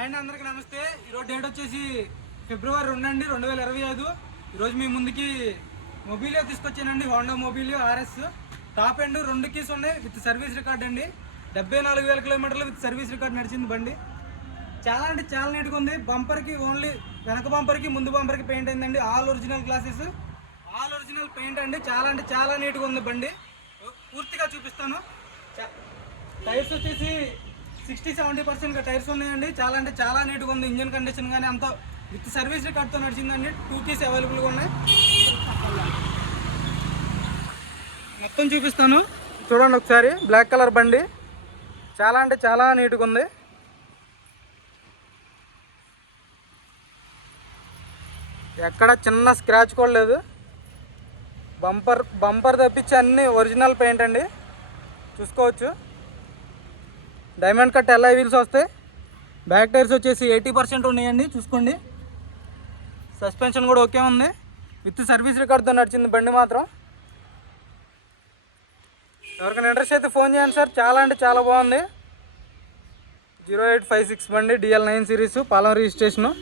And అందరికీ నమస్తే. ఈరోజు డేట్ వచ్చేసి ఫిబ్రవరి 2 అండి 2025. ఈరోజు మీ ముందుకి మొబిలియో తీసుకొచ్చానండి. Honda Mobilio RS top end 2 keys ఉన్నాయి విత్ సర్వీస్ రికార్డ్ అండి. 74,000 కిలోమీటర్లు విత్ సర్వీస్ రికార్డ్ నడిచింది బండి. చాలా అంటే చాలా నీట్గా ఉంది. బంపర్కి ఓన్లీ వెనక బంపర్కి ముందు బంపర్కి పెయింట్ అయిందండి. All original glasses, all original paint అండి. చాలా అంటే చాలా నీట్గా ఉంది బండి. పూర్తిగా చూపిస్తాను. టైర్స్ వచ్చేసి 60-70% టైర్స్ ఉన్నాయండి. చాలా అంటే చాలా నీట్గా ఉంది. ఇంజన్ కండిషన్ కానీ అంతా విత్ సర్వీస్ రికార్డ్తో నడిచిందండి. 2 కీస్ అవైలబుల్గా ఉన్నాయి. మొత్తం చూపిస్తాను చూడండి ఒకసారి. బ్లాక్ కలర్ బండి చాలా అంటే చాలా నీట్గా ఉంది. ఎక్కడ చిన్న స్క్రాచ్ కూడా లేదు. బంపర్ తప్పించి అన్నీ ఒరిజినల్ పెయింట్ అండి. చూసుకోవచ్చు. డైమండ్ కట్ LI వీల్స్ వస్తాయి. బ్యాక్ టైర్స్ వచ్చేసి 80% ఉన్నాయండి. చూసుకోండి. సస్పెన్షన్ కూడా ఓకే ఉంది. విత్ సర్వీస్ రికార్డ్తో నడిచింది బండి మాత్రం. ఎవరికైనా ఇంట్రెస్ట్ అయితే ఫోన్ చేయండి సార్. చాలా అంటే చాలా బాగుంది. 0856 బండి, DL9 series, Palem registration,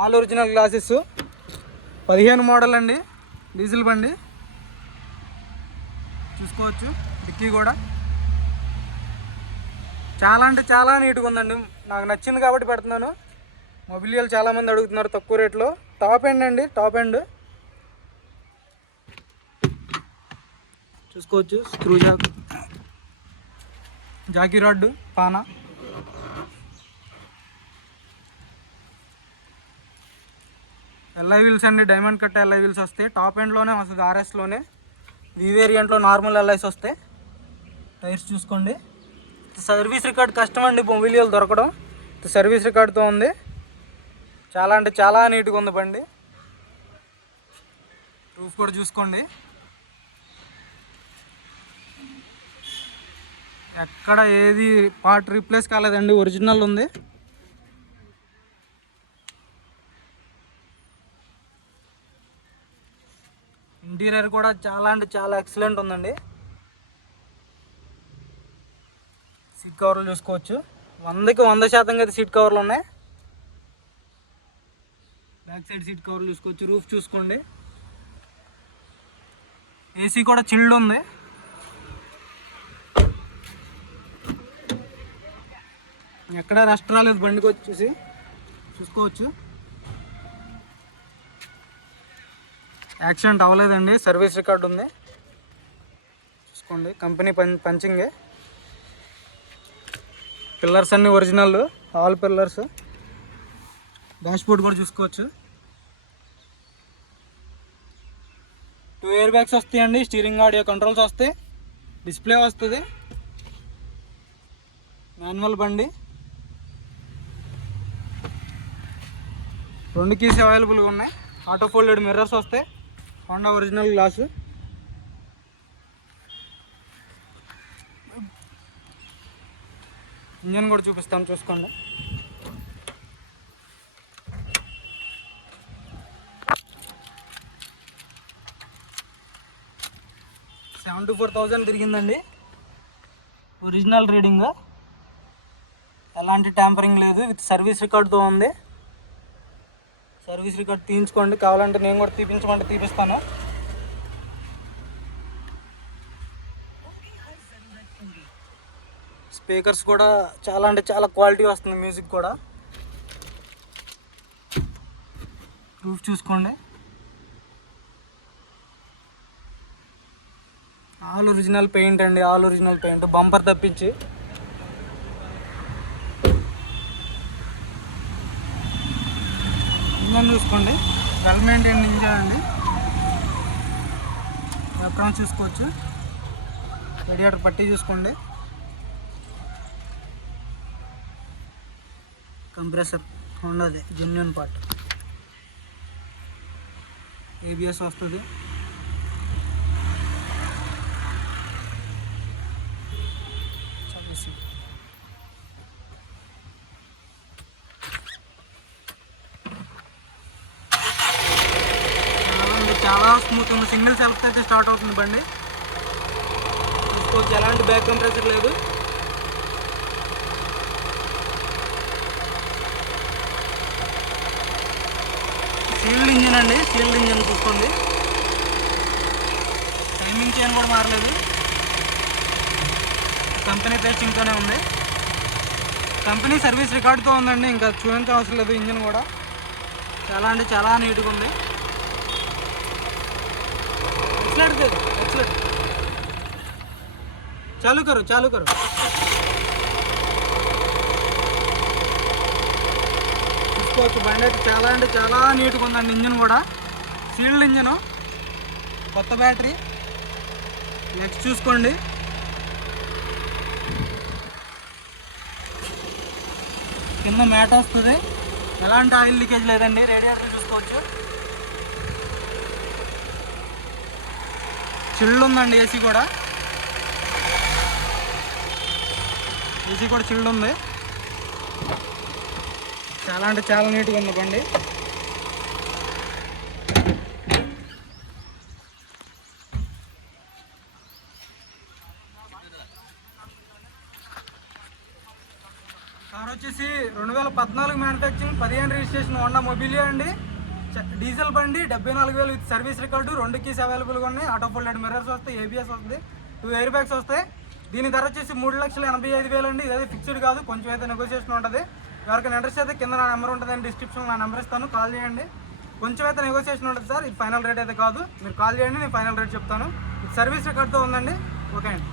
all original glasses, 15 model అండి. డీజిల్ బండి. చూసుకోవచ్చు. డిక్కీ కూడా చాలా అంటే చాలా నీట్గా ఉందండి. నాకు నచ్చింది కాబట్టి పెడుతున్నాను. మొబిలియోలు చాలామంది అడుగుతున్నారు తక్కువ రేట్లో. టాప్ ఎండ్ అండి, టాప్ ఎండ్. చూసుకోవచ్చు. స్క్రూ జాకీ రాడ్, పానా. LI వీల్స్ అండి. డైమండ్ కట్ LI వీల్స్ వస్తాయి. టాప్ ఎండ్లోనే వస్తుంది. RSలోనే. V వేరియంట్లో నార్మల్ LIs వస్తాయి. టైర్స్ చూసుకోండి. సర్వీస్ రికార్డ్ కష్టం అండి మొబిలియోలు దొరకడం. సర్వీస్ రికార్డ్తో ఉంది. చాలా అంటే చాలా నీట్గా ఉంది బండి. రూఫ్ కూడా చూసుకోండి. ఎక్కడ ఏది పార్ట్ రీప్లేస్ కాలేదండి. ఒరిజినల్ ఉంది. ఇంటీరియర్ కూడా చాలా అంటే చాలా ఎక్సలెంట్ ఉందండి. సీట్ కవర్లు చూసుకోవచ్చు. 100కి 100% అయితే సీట్ కవర్లు ఉన్నాయి. బ్యాక్ సైడ్ సీట్ కవర్లు చూసుకోవచ్చు. రూఫ్ చూసుకోండి. AC కూడా చిల్డ్ ఉంది. ఎక్కడ రస్ట్ రాలేదు బండికి వచ్చేసి. చూసుకోవచ్చు. యాక్సిడెంట్ అవ్వలేదండి. సర్వీస్ రికార్డు ఉంది. చూసుకోండి. కంపెనీ పంచింగే. పిల్లర్స్ అన్నీ original, all pillars. Dashboard కూడా చూసుకోవచ్చు. 2 ఎయిర్ బ్యాగ్స్ వస్తాయండి. స్టీరింగ్ ఆడియో కంట్రోల్స్ వస్తాయి. డిస్ప్లే వస్తుంది. మాన్యువల్ బండి. 2 కీస్ అవైలబుల్గా ఉన్నాయి. ఆటో ఫోల్డెడ్ మిర్రర్స్ వస్తాయి. Honda original glass. ఇంజన్ కూడా చూపిస్తాను చూసుకోండి. $74,000 తిరిగిందండి. Original reading. ఎలాంటి ట్యాంపరింగ్ లేదు. విత్ సర్వీస్ రికార్డ్తో ఉంది. సర్వీస్ రికార్డ్ తీయించుకోండి. కావాలంటే నేను కూడా తీపించమంటే తీపిస్తాను. స్పీకర్స్ కూడా చాలా అంటే చాలా క్వాలిటీ వస్తుంది. మ్యూజిక్ కూడా. రూఫ్ చూసుకోండి. ఆల్ ఒరిజినల్ పెయింట్ అండి. All original paint. బంపర్ తప్పించి. ఇంజన్ చూసుకోండి. వెల్ మెయింటైన్ ఇంజన్ అండి. ఎప్రాన్స్ చూసుకోవచ్చు. రేడియేటర్ పట్టీ చూసుకోండి. కంప్రెసర్ హోండాది జెన్యూన్ పార్ట్. ABS వస్తుంది. చాలా స్మూత్ ఉంది. సింగిల్ సెల్ఫ్ అయితే స్టార్ట్ అవుతుంది బండి. చూసుకోవచ్చు. ఎలాంటి బ్యాక్ కంప్రెసర్ లేదు. ఉందండి, సీల్డ్ ఇంజన్ చూసుకోండి. టైమింగ్ చైన్ కూడా మారలేదు, కంపెనీ టెస్టింగ్తోనే ఉంది. కంపెనీ సర్వీస్ రికార్డుతో ఉందండి, ఇంకా చూపించే అవసరం లేదు. ఇంజన్ కూడా చాలా అంటే చాలా నీట్గా ఉంది. చాలు కరు చూసుకోవచ్చు. బండి అయితే చాలా అంటే చాలా నీట్గా ఉందండి. ఇంజన్ కూడా సీల్డ్ ఇంజను, కొత్త బ్యాటరీ. నెక్స్ట్ చూసుకోండి, కింద మ్యాట్ వస్తుంది, ఎలాంటి ఆయిల్ లీకేజ్ లేదండి. రేడియేటర్ చూసుకోవచ్చు, చిల్డ్ ఉందండి. ఏసీ కూడా చిల్డ్ ఉంది. చాలా అంటే చాలా నీట్గా ఉంది బండి. కార్ వచ్చేసి 2014 మ్యానుఫ్యాక్చరింగ్, 15 రిజిస్ట్రేషన్ హోండా మొబిలియో అండి. డీజిల్ బండి, 74,000 విత్ సర్వీస్ రికార్డు. 2 కీస్ అవైలబుల్గా ఉన్నాయి. ఆటో ఫోల్డెడ్ మిర్రర్స్ వస్తాయి, ఏబిఎస్ వస్తుంది, 2 ఎయిర్ బ్యాగ్స్ వస్తాయి. దీని ధర వచ్చేసి 3,85,000 అండి. ఇదైతే ఫిక్స్డ్ కాదు, కొంచెం అయితే నెగోషియేషన్ ఉంటుంది. ఎవరికైనా ఇంట్రెస్ట్ అయితే కింద నా నెంబర్ ఉంటుందండి, డిస్క్రిప్షన్లో నా నెంబర్ ఇస్తాను, కాల్ చేయండి. కొంచెం అయితే నెగోషియేషన్ ఉంటుంది సార్, ఇది ఫైనల్ రేట్ అయితే కాదు. మీరు కాల్ చేయండి, నేను ఫైనల్ రేట్ చెప్తాను. ఇది సర్వీస్ రికార్డ్తో ఉందండి. ఓకే అండి.